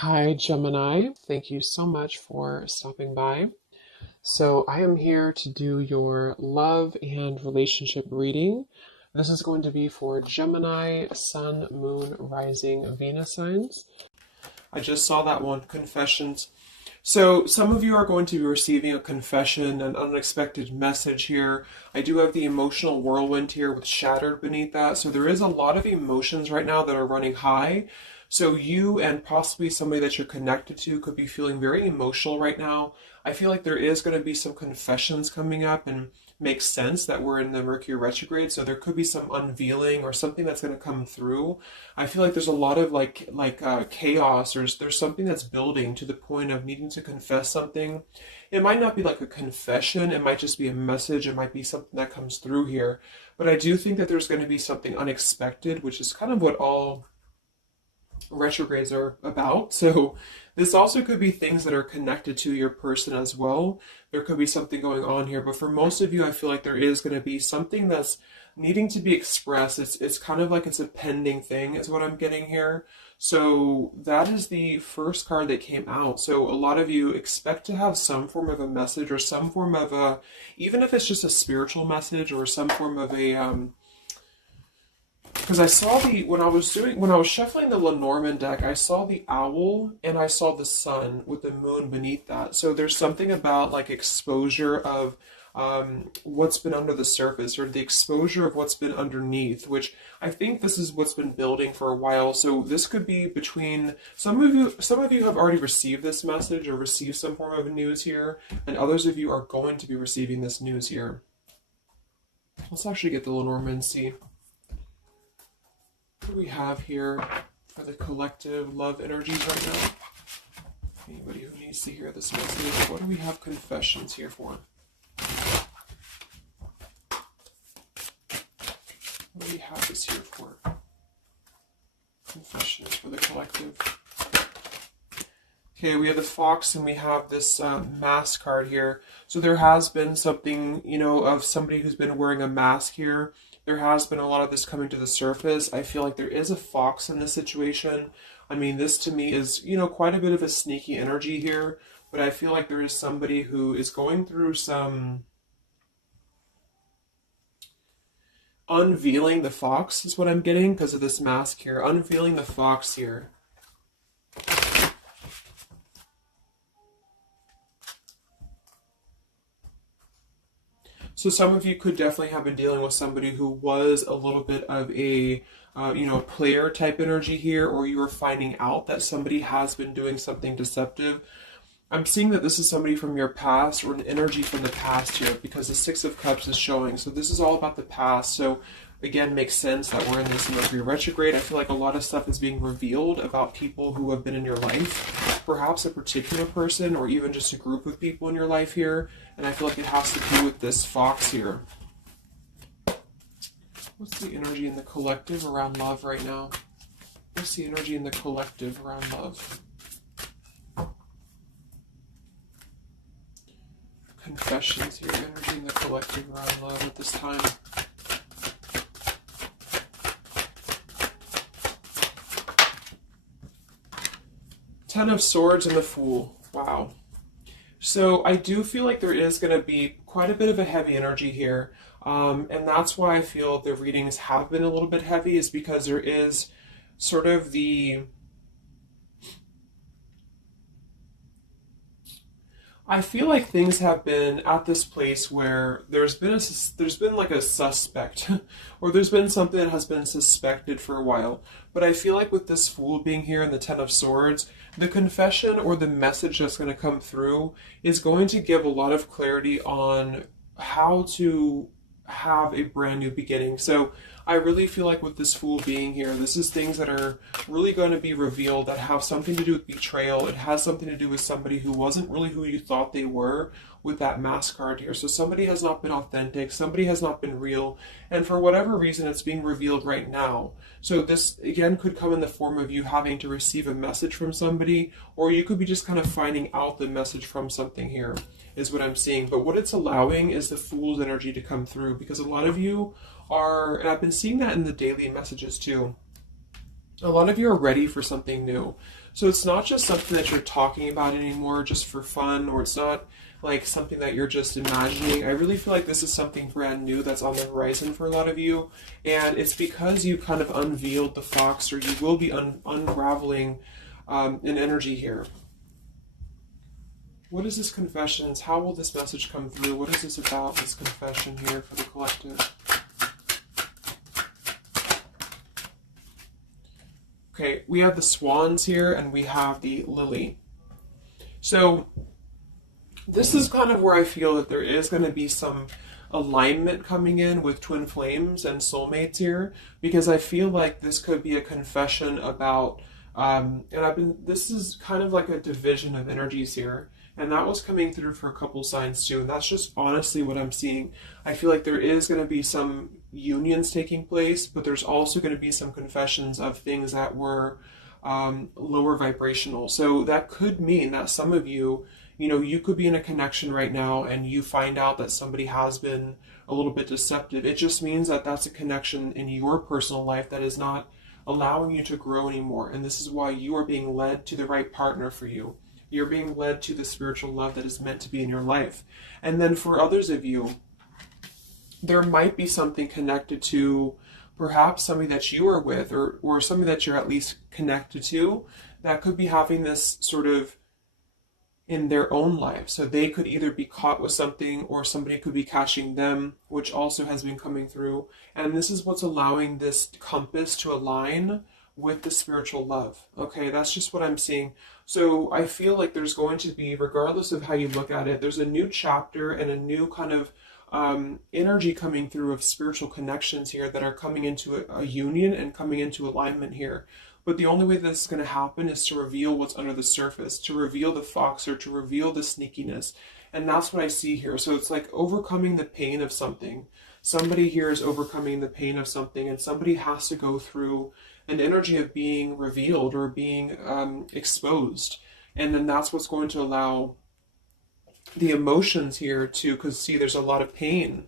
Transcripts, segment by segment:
Hi, Gemini. Thank you so much for stopping by. So, I am here to do your love and relationship reading. This is going to be for Gemini, Sun, Moon, Rising, Venus signs. I just saw that one, confessions. So, some of you are going to be receiving a confession, an unexpected message here. I do have the emotional whirlwind here with shattered beneath that. So, there is a lot of emotions right now that are running high. So, you and possibly somebody that you're connected to could be feeling very emotional right now. I feel like there is going to be some confessions coming up, and makes sense that we're in the Mercury retrograde, so there could be some unveiling or something that's going to come through. I feel like there's a lot of chaos, or there's something that's building to the point of needing to confess something. It might not be like a confession, it might just be a message, it might be something that comes through here. But I do think that there's going to be something unexpected, which is kind of what all retrogrades are about. So this also could be things that are connected to your person as well. There could be something going on here, but for most of you, I feel like there is going to be something that's needing to be expressed. It's kind of like it's a pending thing is what I'm getting here. So that is the first card that came out. So a lot of you expect to have some form of a message or some form of a, even if it's just a spiritual message or some form of a because I saw when I was shuffling the Lenormand deck, I saw the owl and I saw the sun with the moon beneath that. So there's something about like exposure of what's been under the surface, or the exposure of what's been underneath, which I think this is what's been building for a while. So this could be between some of you. Some of you have already received this message or received some form of news here, and others of you are going to be receiving this news here. Let's actually get the Lenormand and see. What do we have here for the collective love energies right now? Anybody who needs to hear this message, what do we have confessions here for? What do we have this here for? Confessions for the collective. Okay, we have the fox and we have this mask card here. So there has been something, of somebody who's been wearing a mask here. There has been a lot of this coming to the surface. I feel like there is a fox in this situation. I mean, this to me is, quite a bit of a sneaky energy here. But I feel like there is somebody who is going through some unveiling the fox is what I'm getting because of this mask here. Unveiling the fox here. So some of you could definitely have been dealing with somebody who was a little bit of a, player type energy here, or you were finding out that somebody has been doing something deceptive. I'm seeing that this is somebody from your past or an energy from the past here because the Six of Cups is showing. So this is all about the past. So again, makes sense that we're in this Mercury retrograde. I feel like a lot of stuff is being revealed about people who have been in your life, perhaps a particular person or even just a group of people in your life here. And I feel like it has to do with this fox here. What's the energy in the collective around love right now? What's the energy in the collective around love? Confessions here, energy in the collective around love at this time. Ten of Swords and the Fool. Wow. So I do feel like there is going to be quite a bit of a heavy energy here. And that's why I feel the readings have been a little bit heavy, is because there is sort of I feel like things have been at this place where there's been like a suspect, or there's been something that has been suspected for a while. But I feel like with this Fool being here and the Ten of Swords, the confession or the message that's going to come through is going to give a lot of clarity on how to have a brand new beginning. So I really feel like with this Fool being here, this is things that are really going to be revealed that have something to do with betrayal. It has something to do with somebody who wasn't really who you thought they were with that mask card here. So somebody has not been authentic, somebody has not been real, and for whatever reason it's being revealed right now. So this again could come in the form of you having to receive a message from somebody, or you could be just kind of finding out the message from something here, is what I'm seeing. But what it's allowing is the Fool's energy to come through, because a lot of you are, and I've been seeing that in the daily messages too, a lot of you are ready for something new. So it's not just something that you're talking about anymore just for fun, or it's not like something that you're just imagining. I really feel like this is something brand new that's on the horizon for a lot of you. And it's because you kind of unveiled the fox, or you will be unraveling an energy here. What is this confessions? How will this message come through? What is this about, this confession here for the collective? Okay, we have the swans here and we have the lily. So this is kind of where I feel that there is going to be some alignment coming in with twin flames and soulmates here, because I feel like this could be a confession about, this is kind of like a division of energies here. And that was coming through for a couple signs too. And that's just honestly what I'm seeing. I feel like there is going to be some unions taking place, but there's also going to be some confessions of things that were lower vibrational. So that could mean that some of you, you could be in a connection right now and you find out that somebody has been a little bit deceptive. It just means that that's a connection in your personal life that is not allowing you to grow anymore. And this is why you are being led to the right partner for you. You're being led to the spiritual love that is meant to be in your life. And then for others of you, there might be something connected to perhaps somebody that you are with, or somebody that you're at least connected to, that could be having this sort of in their own life. So they could either be caught with something, or somebody could be catching them, which also has been coming through. And this is what's allowing this compass to align with the spiritual love. Okay, that's just what I'm seeing. So I feel like there's going to be, regardless of how you look at it, there's a new chapter and a new kind of energy coming through of spiritual connections here that are coming into a union and coming into alignment here. But the only way this is going to happen is to reveal what's under the surface, to reveal the fox, or to reveal the sneakiness. And that's what I see here. So it's like overcoming the pain of something. Somebody here is overcoming the pain of something, and somebody has to go through an energy of being revealed or being exposed. And then that's what's going to allow the emotions here to, because see, there's a lot of pain.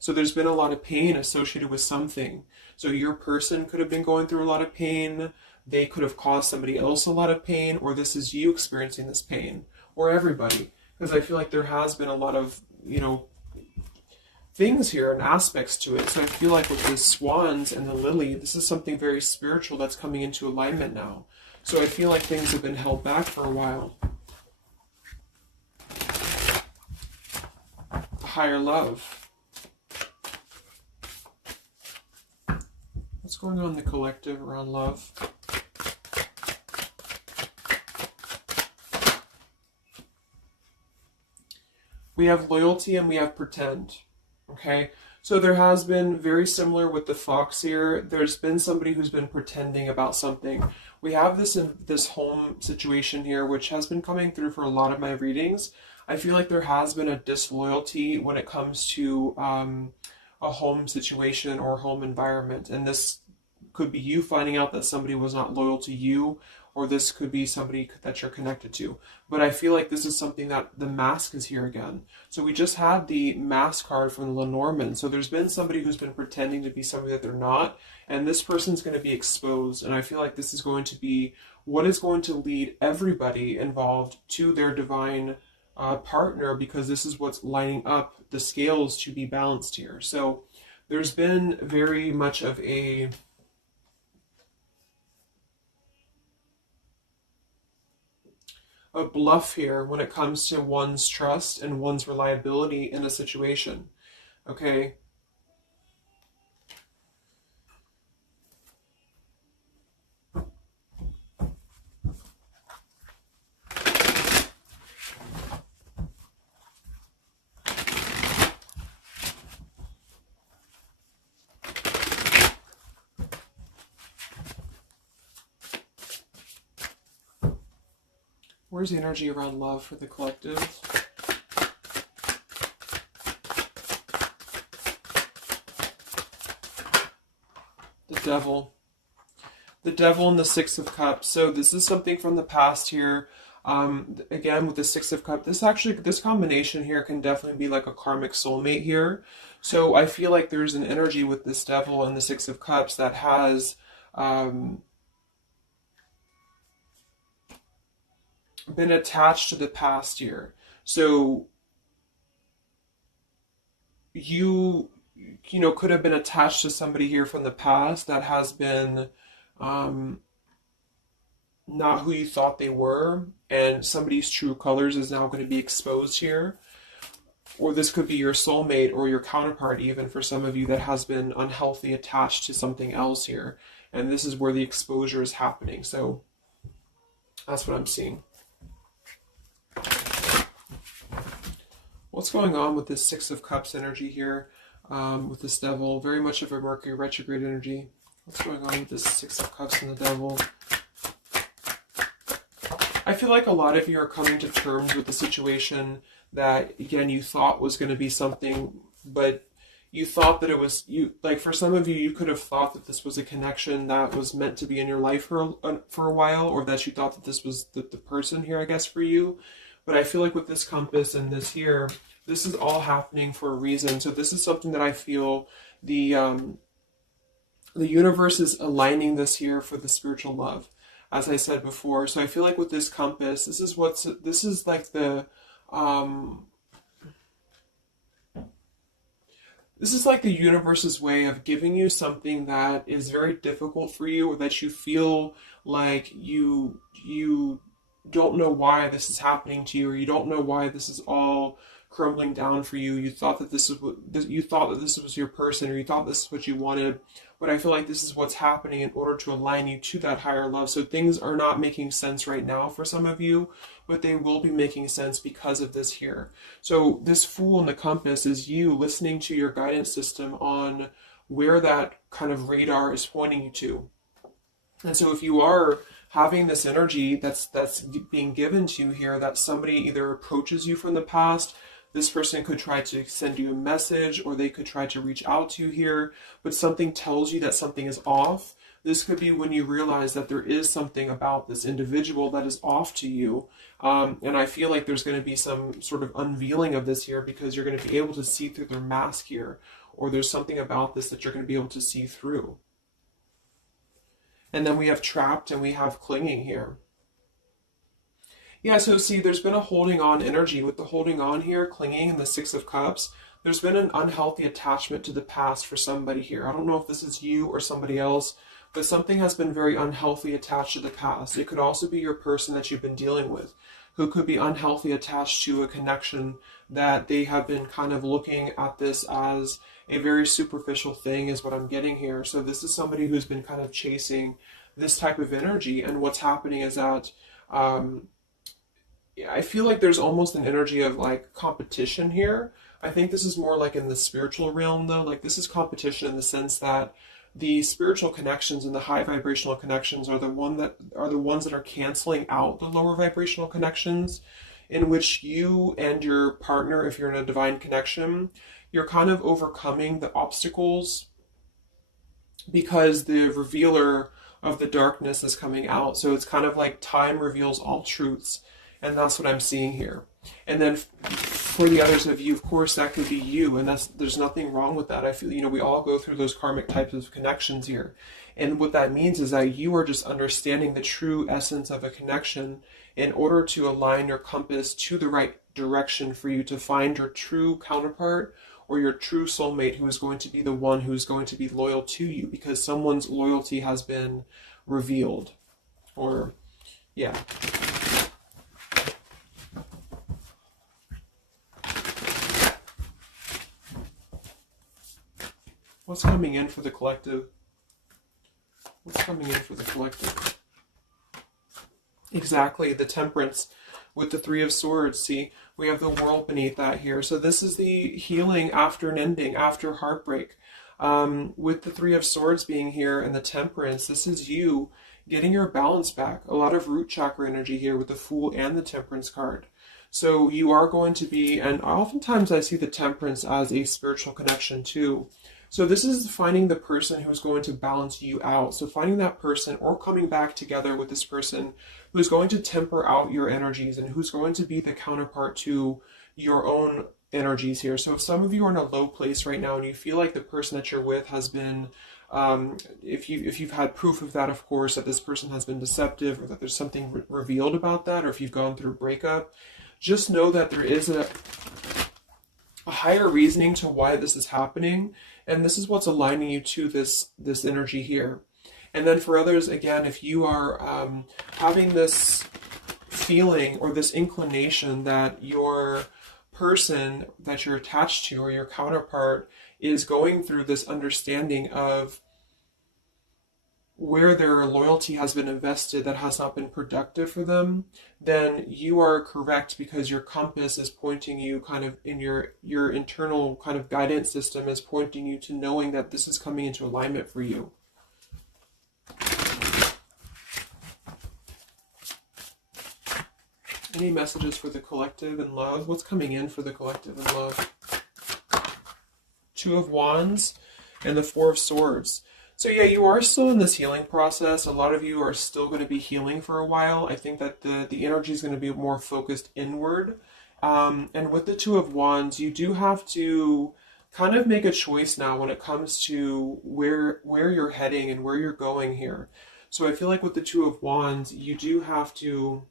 So there's been a lot of pain associated with something. So your person could have been going through a lot of pain. They could have caused somebody else a lot of pain, or this is you experiencing this pain, or everybody. Because I feel like there has been a lot of, things here and aspects to it. So I feel like with the swans and the lily, this is something very spiritual that's coming into alignment now. So I feel like things have been held back for a while. Higher love. What's going on in the collective around love? We have loyalty and we have pretend. Okay, so there has been, very similar with the fox here, there's been somebody who's been pretending about something. We have this home situation here, which has been coming through for a lot of my readings. I feel like there has been a disloyalty when it comes to a home situation or home environment. And this could be you finding out that somebody was not loyal to you, or this could be somebody that you're connected to. But I feel like this is something that the mask is here again. So we just had the mask card from the Lenormand. So there's been somebody who's been pretending to be somebody that they're not, and this person's going to be exposed. And I feel like this is going to be what is going to lead everybody involved to their divine partner, because this is what's lining up the scales to be balanced here. So there's been very much of a bluff here when it comes to one's trust and one's reliability in a situation. Okay. Where's the energy around love for the collective? The devil. The devil and the Six of Cups. So this is something from the past here. Again, with the Six of Cups, this combination here can definitely be like a karmic soulmate here. So I feel like there's an energy with this devil and the Six of Cups that has been attached to the past here. So you know, could have been attached to somebody here from the past that has been um, not who you thought they were, and somebody's true colors is now going to be exposed here. Or this could be your soulmate or your counterpart, even for some of you, that has been unhealthy attached to something else here. And this is where the exposure is happening. So that's what I'm seeing. What's going on with this Six of Cups energy here with this Devil? Very much of a Mercury retrograde energy. What's going on with this Six of Cups and the Devil? I feel like a lot of you are coming to terms with the situation that, again, you thought was going to be something, but you thought that it was, like for some of you, you could have thought that this was a connection that was meant to be in your life for a while, or that you thought that this was the person here, I guess, for you. But I feel like with this compass and this here, this is all happening for a reason. So this is something that I feel the universe is aligning this here for the spiritual love, as I said before. So I feel like with this compass, this is like the this is like the universe's way of giving you something that is very difficult for you, or that you feel like you don't know why this is happening to you, or you don't know why this is all crumbling down for you. You thought that this was your person, or you thought this is what you wanted. But I feel like this is what's happening in order to align you to that higher love. So things are not making sense right now for some of you, but they will be making sense because of this here. So this Fool in the compass is you listening to your guidance system on where that kind of radar is pointing you to. And so if you are having this energy that's being given to you here, that somebody either approaches you from the past, this person could try to send you a message, or they could try to reach out to you here, but something tells you that something is off. This could be when you realize that there is something about this individual that is off to you. And I feel like there's going to be some sort of unveiling of this here, because you're going to be able to see through their mask here, or there's something about this that you're going to be able to see through. And then we have trapped and we have clinging here. Yeah, so see, there's been a holding on energy with the holding on here, clinging, and the Six of Cups. There's been an unhealthy attachment to the past for somebody here. I don't know if this is you or somebody else, but something has been very unhealthy attached to the past. It could also be your person that you've been dealing with, who could be unhealthy attached to a connection that they have been kind of looking at this as a very superficial thing, is what I'm getting here. So this is somebody who's been kind of chasing this type of energy, and what's happening is that I feel like there's almost an energy of like competition here. I think this is more like in the spiritual realm though. Like this is competition in the sense that the spiritual connections and the high vibrational connections are the ones that are canceling out the lower vibrational connections, in which you and your partner, if you're in a divine connection, you're kind of overcoming the obstacles because the revealer of the darkness is coming out. So it's kind of like time reveals all truths. And that's what I'm seeing here. And then for the others of you, of course, that could be you. And there's nothing wrong with that. I feel, we all go through those karmic types of connections here. And what that means is that you are just understanding the true essence of a connection in order to align your compass to the right direction for you to find your true counterpart, or your true soulmate, who is going to be the one who's going to be loyal to you, because someone's loyalty has been revealed. Or, yeah. What's coming in for the collective? What's coming in for the collective? Exactly, the Temperance with the Three of Swords. See, we have the World beneath that here. So this is the healing after an ending, after heartbreak. With the Three of Swords being here and the Temperance, this is you getting your balance back. A lot of root chakra energy here with the Fool and the Temperance card. So you are going to be, and oftentimes I see the Temperance as a spiritual connection too. So this is finding the person who's going to balance you out. So finding that person, or coming back together with this person who's going to temper out your energies, and who's going to be the counterpart to your own energies here. So if some of you are in a low place right now and you feel like the person that you're with has been If you've had proof of that, of course, that this person has been deceptive or that there's something revealed about that, or if you've gone through a breakup, just know that there is a higher reasoning to why this is happening, and this is what's aligning you to this energy here. And then for others, again, if you are having this feeling or this inclination that your person that you're attached to or your counterpart is going through this understanding of where their loyalty has been invested that has not been productive for them, then you are correct, because your compass is pointing you kind of in your internal kind of guidance system is pointing you to knowing that this is coming into alignment for you. Any messages for the collective in love? What's coming in for the collective in love? Two of Wands and the Four of Swords. So yeah, you are still in this healing process. A lot of you are still going to be healing for a while. I think that the energy is going to be more focused inward. And with the Two of Wands, you do have to kind of make a choice now when it comes to where you're heading and where you're going here. So I feel like with the Two of Wands, you do have to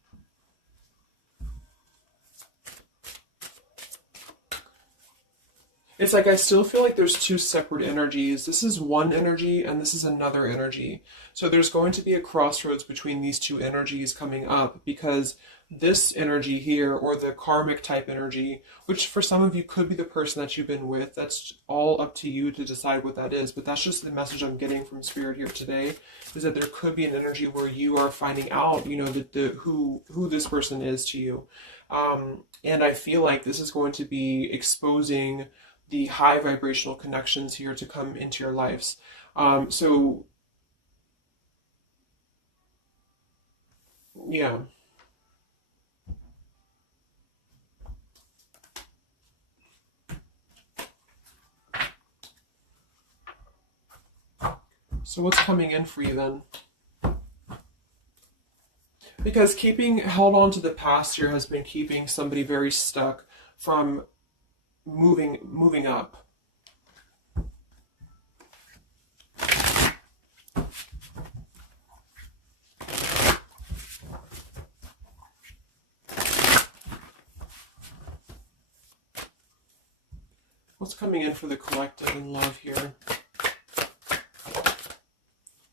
it's like I still feel like there's two separate energies. This is one energy and this is another energy. So there's going to be a crossroads between these two energies coming up, because this energy here, or the karmic type energy, which for some of you could be the person that you've been with, that's all up to you to decide what that is. But that's just the message I'm getting from Spirit here today, is that there could be an energy where you are finding out, you know, who this person is to you. And I feel like this is going to be exposing the high vibrational connections here to come into your lives. So yeah. So what's coming in for you then? Because held on to the past here has been keeping somebody very stuck from moving up. What's coming in for the collective in love here?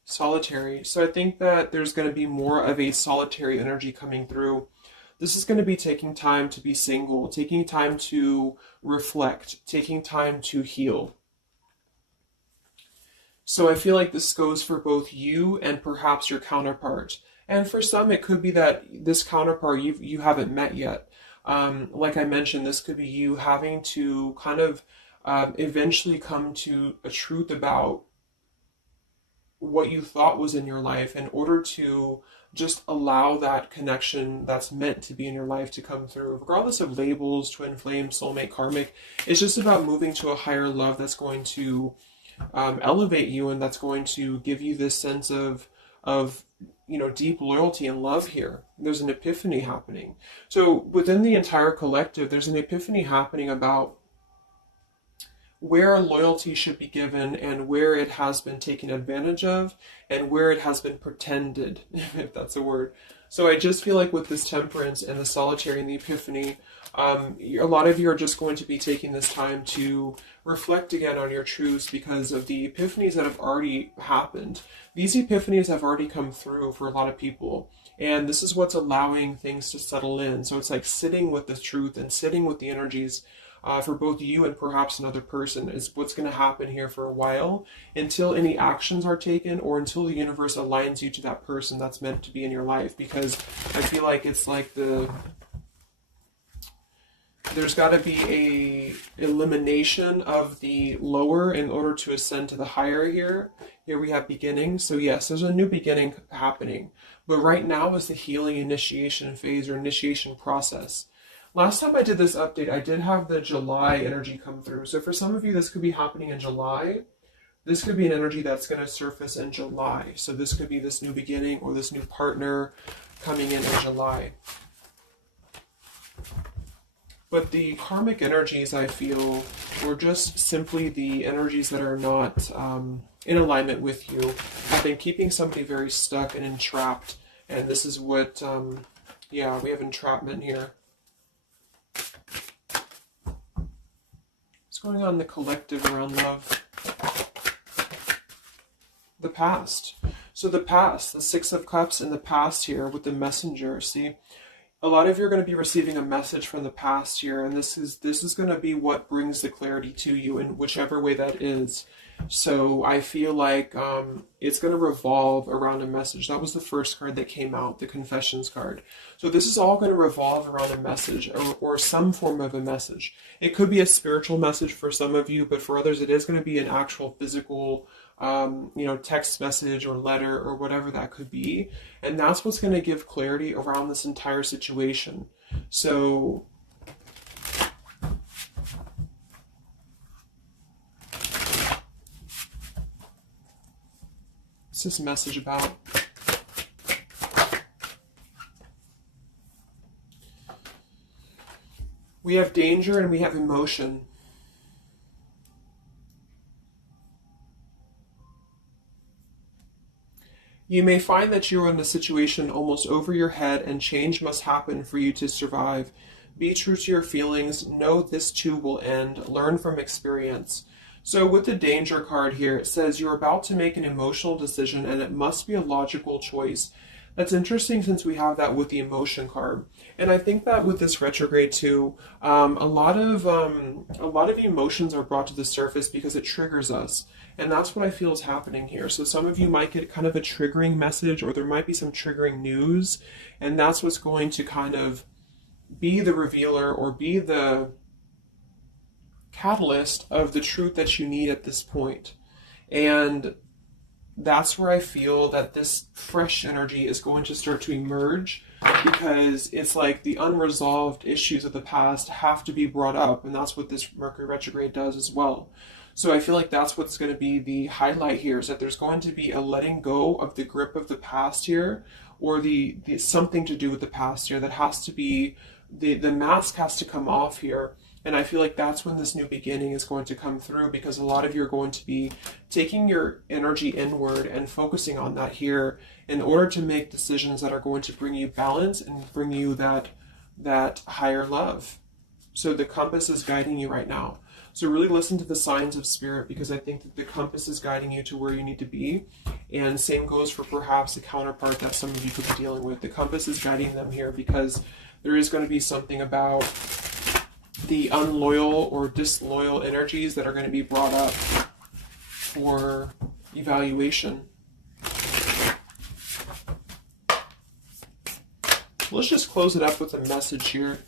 Solitary. So I think that there's going to be more of a solitary energy coming through. This is going to be taking time to be single, taking time to reflect, taking time to heal. So I feel like this goes for both you and perhaps your counterpart. And for some, it could be that this counterpart you haven't met yet. Like I mentioned, this could be you having to kind of eventually come to a truth about what you thought was in your life in order to just allow that connection that's meant to be in your life to come through, regardless of labels, twin flame, soulmate, karmic. It's just about moving to a higher love that's going to elevate you, and that's going to give you this sense of you know, deep loyalty and love here. There's an epiphany happening. So within the entire collective, there's an epiphany happening about where loyalty should be given and where it has been taken advantage of and where it has been pretended, if that's a word. So I just feel like with this temperance and the solitary and the epiphany, a lot of you are just going to be taking this time to reflect again on your truths because of the epiphanies that have already happened. These epiphanies have already come through for a lot of people. And this is what's allowing things to settle in. So it's like sitting with the truth and sitting with the energies for both you and perhaps another person is what's going to happen here for a while, until any actions are taken or until the universe aligns you to that person that's meant to be in your life. Because I feel like it's like there's got to be a elimination of the lower in order to ascend to the higher here. Here we have beginning. So yes, there's a new beginning happening. But right now is the healing initiation phase or initiation process. Last time I did this update, I did have the July energy come through. So for some of you, this could be happening in July. This could be an energy that's going to surface in July. So this could be this new beginning or this new partner coming in July. But the karmic energies, I feel, were just simply the energies that are not in alignment with you, have been keeping somebody very stuck and entrapped. And this is what, yeah, we have entrapment here. What's going on in the collective around love? The past. So the past, the Six of Cups in the past here with the Messenger. See, a lot of you are going to be receiving a message from the past here, and this is going to be what brings the clarity to you in whichever way that is. So I feel like it's going to revolve around a message. That was the first card that came out, the Confessions card. So this is all going to revolve around a message or some form of a message. It could be a spiritual message for some of you, but for others it is going to be an actual physical text message or letter or whatever that could be. And that's what's going to give clarity around this entire situation. So what's this message about? We have danger and we have emotion. You may find that you are in a situation almost over your head and change must happen for you to survive. Be true to your feelings. Know this too will end. Learn from experience. So with the danger card here, it says you're about to make an emotional decision and it must be a logical choice. That's interesting since we have that with the emotion card. And I think that with this retrograde too, a lot of emotions are brought to the surface because it triggers us. And that's what I feel is happening here. So some of you might get kind of a triggering message, or there might be some triggering news. And that's what's going to kind of be the revealer or be the catalyst of the truth that you need at this point. And that's where I feel that this fresh energy is going to start to emerge, because it's like the unresolved issues of the past have to be brought up. And that's what this Mercury retrograde does as well. So I feel like that's what's going to be the highlight here, is that there's going to be a letting go of the grip of the past here, or the something to do with the past here that has to be, the mask has to come off here. And I feel like that's when this new beginning is going to come through, because a lot of you are going to be taking your energy inward and focusing on that here in order to make decisions that are going to bring you balance and bring you that higher love. So the compass is guiding you right now. So really listen to the signs of spirit, because I think that the compass is guiding you to where you need to be. And same goes for perhaps a counterpart that some of you could be dealing with. The compass is guiding them here because there is going to be something about the unloyal or disloyal energies that are going to be brought up for evaluation. Let's just close it up with a message here.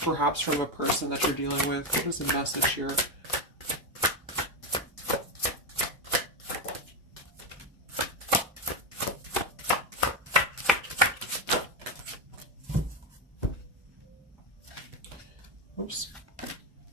Perhaps from a person that you're dealing with. What is the message here? Oops.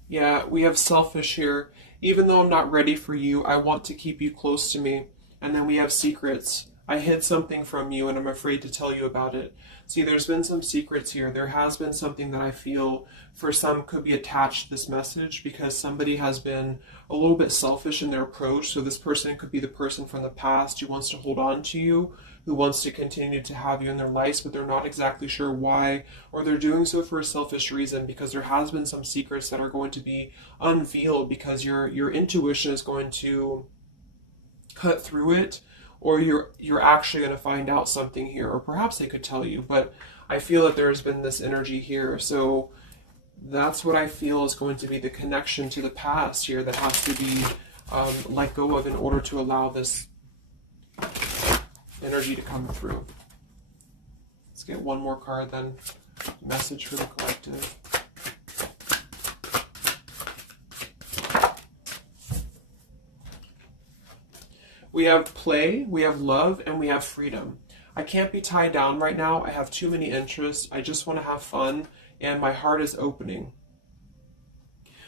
Yeah, we have selfish here. Even though I'm not ready for you, I want to keep you close to me. And then we have secrets. I hid something from you and I'm afraid to tell you about it. See, there's been some secrets here. There has been something that I feel for some could be attached to this message, because somebody has been a little bit selfish in their approach. So this person could be the person from the past who wants to hold on to you, who wants to continue to have you in their lives, but they're not exactly sure why, or they're doing so for a selfish reason, because there has been some secrets that are going to be unveiled, because your intuition is going to cut through it, or you're actually going to find out something here, or perhaps they could tell you, but I feel that there's been this energy here. So that's what I feel is going to be the connection to the past here that has to be let go of in order to allow this energy to come through. Let's get one more card then. Message for the collective. We have play, we have love, and we have freedom. I can't be tied down right now. I have too many interests. I just want to have fun, and my heart is opening.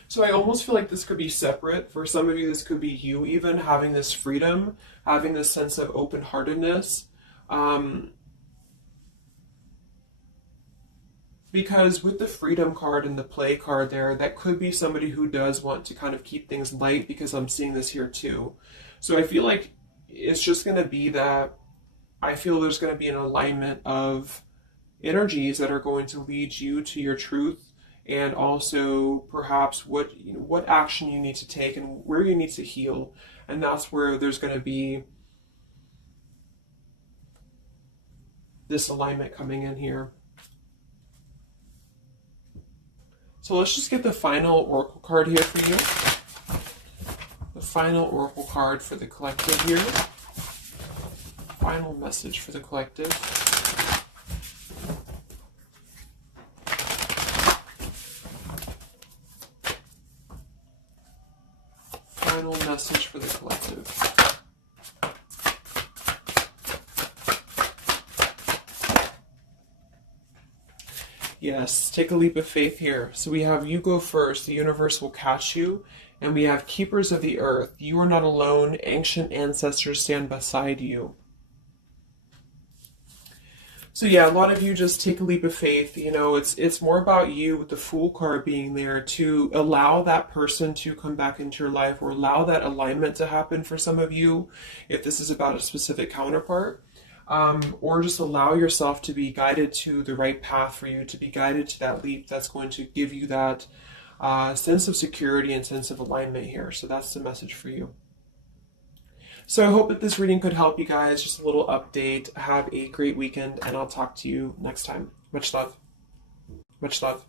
So I almost feel like this could be separate. For some of you, this could be you even having this freedom, having this sense of open-heartedness. Because with the freedom card and the play card there, that could be somebody who does want to kind of keep things light, because I'm seeing this here too. So I feel like it's just going to be that I feel there's going to be an alignment of energies that are going to lead you to your truth, and also perhaps what action you need to take and where you need to heal. And that's where there's going to be this alignment coming in here. So let's just get the final oracle card here for you. The final oracle card for the collective here. Final message for the collective. Final message for the collective. Yes, take a leap of faith here. So we have you go first, the universe will catch you. And we have keepers of the earth. You are not alone. Ancient ancestors stand beside you. So yeah, a lot of you just take a leap of faith. You know, it's more about you with the Fool card being there to allow that person to come back into your life, or allow that alignment to happen for some of you, if this is about a specific counterpart. Or just allow yourself to be guided to the right path for you, to be guided to that leap that's going to give you that sense of security and sense of alignment here. So that's the message for you. So I hope that this reading could help you guys. Just a little update. Have a great weekend, and I'll talk to you next time. Much love. Much love.